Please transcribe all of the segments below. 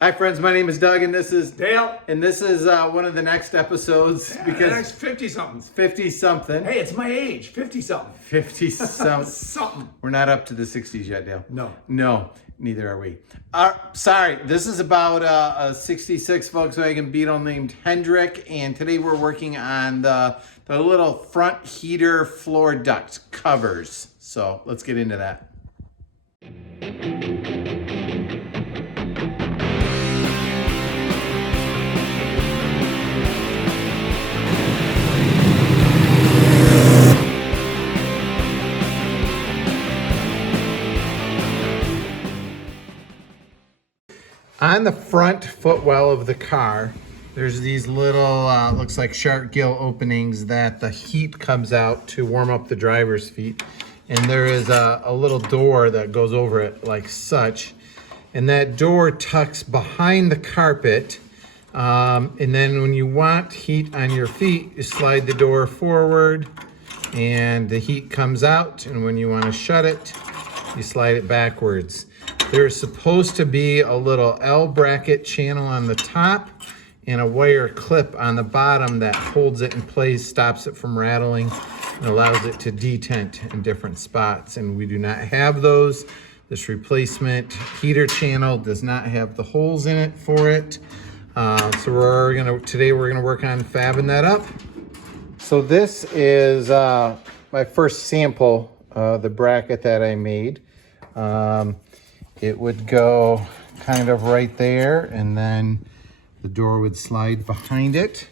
Hi friends, my name is Doug and this is Dale. And this is one of the next episodes because the next 50-somethings. 50 something. Hey, it's my age, 50-something. 50 something. Something. We're not up to the 60s yet, Dale. No. No, neither are we. Sorry, this is about a 66 Volkswagen Beetle named Hendrik, and today we're working on the little front heater floor duct covers. So let's get into that. On the front footwell of the car, there's these little, looks like shark gill openings that the heat comes out to warm up the driver's feet. And there is a little door that goes over it like such. And that door tucks behind the carpet. And then when you want heat on your feet, you slide the door forward and the heat comes out. And when you want to shut it, you slide it backwards. There's supposed to be a little L bracket channel on the top and a wire clip on the bottom that holds it in place, stops it from rattling, and allows it to detent in different spots. And we do not have those. This replacement heater channel does not have the holes in it for it. So today we're gonna work on fabbing that up. So this is my first sample, the bracket that I made. It would go kind of right there, and then the door would slide behind it.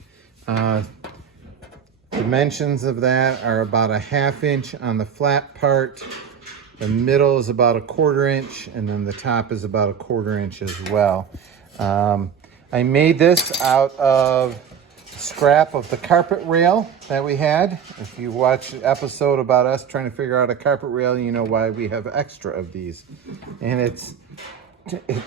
Dimensions of that are about a 1/2 inch on the flat part. The middle is about a 1/4 inch, and then the top is about a 1/4 inch as well. I made this out of scrap of the carpet rail that we had. If you watch the episode about us trying to figure out a carpet rail, you know why we have extra of these. And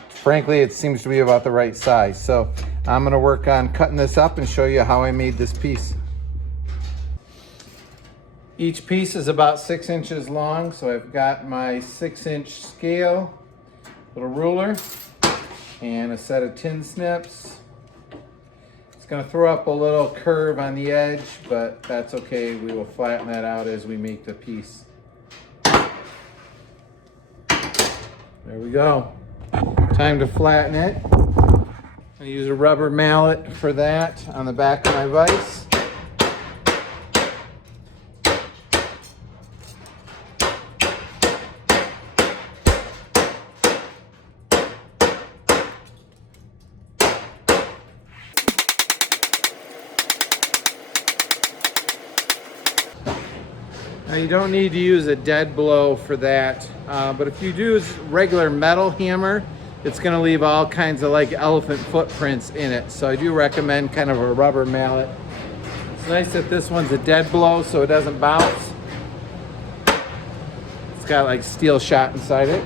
frankly, it seems to be about the right size. So I'm gonna work on cutting this up and show you how I made this piece. Each piece is about 6 inches long. So I've got my 6-inch scale, little ruler, and a set of tin snips. Going to throw up a little curve on the edge, but that's okay. We will flatten that out as we make the piece. There we go. Time to flatten it. I use a rubber mallet for that on the back of my vise. Now you don't need to use a dead blow for that, but if you do use regular metal hammer, it's going to leave all kinds of like elephant footprints in it. So I do recommend kind of a rubber mallet. It's nice that this one's a dead blow so it doesn't bounce. It's got like steel shot inside it.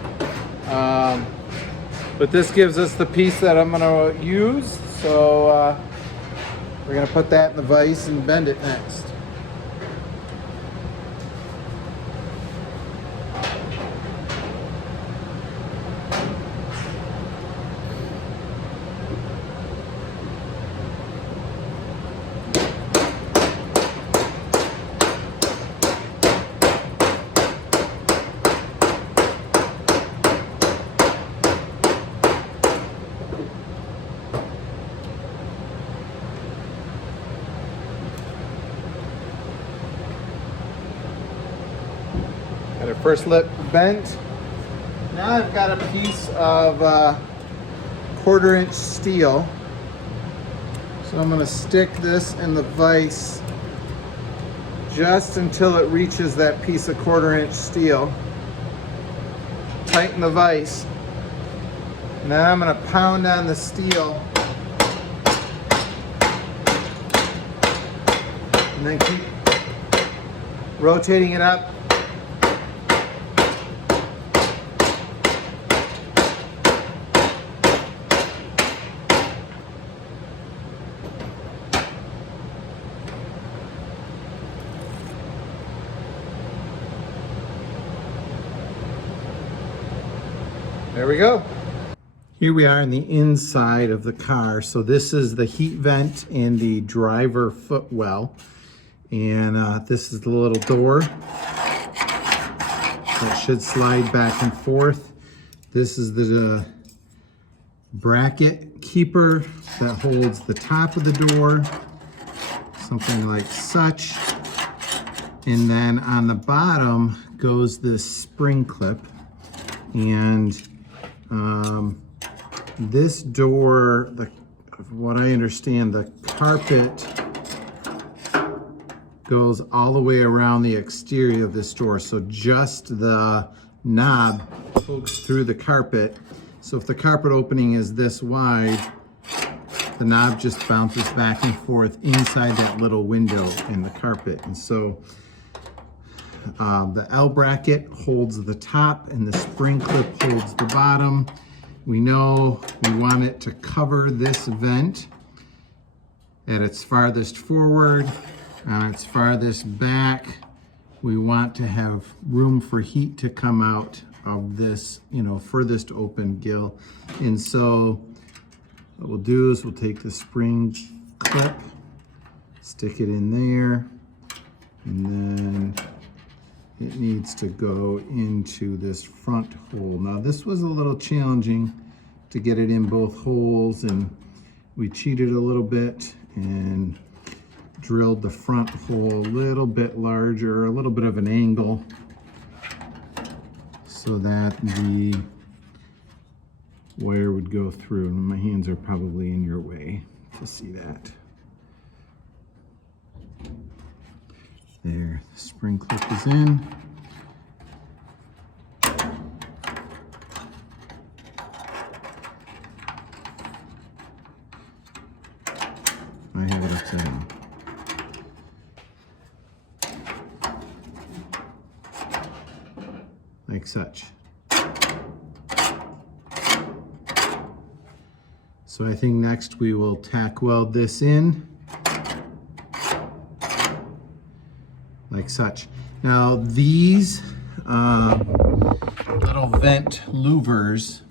But this gives us the piece that I'm going to use. So we're going to put that in the vise and bend it next. Got our first lip bent. Now I've got a piece of 1/4 inch steel. So I'm going to stick this in the vise just until it reaches that piece of 1/4 inch steel. Tighten the vise. Now I'm going to pound on the steel. And then keep rotating it up. There we go. Here we are in the inside of the car. So this is the heat vent and the driver footwell. And this is the little door that should slide back and forth. This is the bracket keeper that holds the top of the door, something like such. And then on the bottom goes this spring clip. And this door, what I understand, the carpet goes all the way around the exterior of this door. So just the knob pokes through the carpet. So if the carpet opening is this wide, the knob just bounces back and forth inside that little window in the carpet. And so the L bracket holds the top and the spring clip holds the bottom. We know we want it to cover this vent at its farthest forward. On its farthest back, we want to have room for heat to come out of this, furthest open gill. And so what we'll do is we'll take the spring clip, stick it in there, and then it needs to go into this front hole. Now this was a little challenging to get it in both holes, and we cheated a little bit and drilled the front hole a little bit larger, a little bit of an angle, so that the wire would go through. And my hands are probably in your way to see that. There, the spring clip is in. I have it upside down. Like such. So I think next we will tack weld this in. Like such. Now these little vent louvers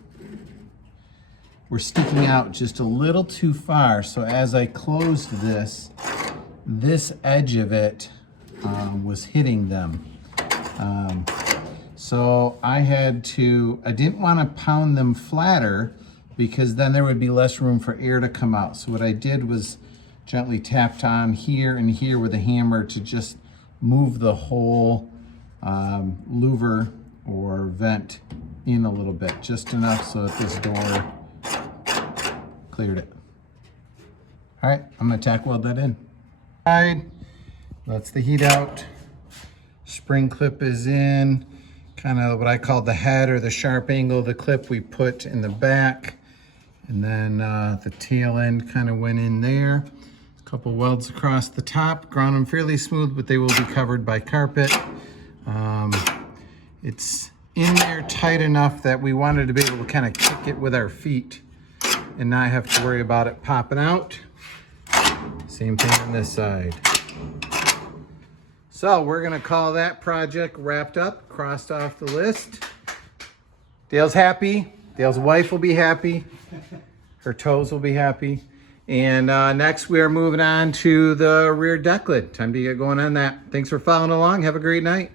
were sticking out just a little too far. So as I closed this edge of it was hitting them. So I didn't want to pound them flatter because then there would be less room for air to come out. So what I did was gently tapped on here and here with a hammer to just move the whole louver or vent in a little bit, just enough so that this door cleared it. All right, I'm gonna tack weld that in. All right, lets the heat out. Spring clip is in. Kind of what I call the head or the sharp angle of the clip we put in the back. And then the tail end kind of went in there. A couple welds across the top, ground them fairly smooth, but they will be covered by carpet. It's in there tight enough that we wanted to be able to kind of kick it with our feet and not have to worry about it popping out. Same thing on this side. So we're gonna call that project wrapped up, crossed off the list. Dale's happy. Dale's wife will be happy. Her toes will be happy. And next we are moving on to the rear deck lid. Time to get going on that. Thanks for following along. Have a great night.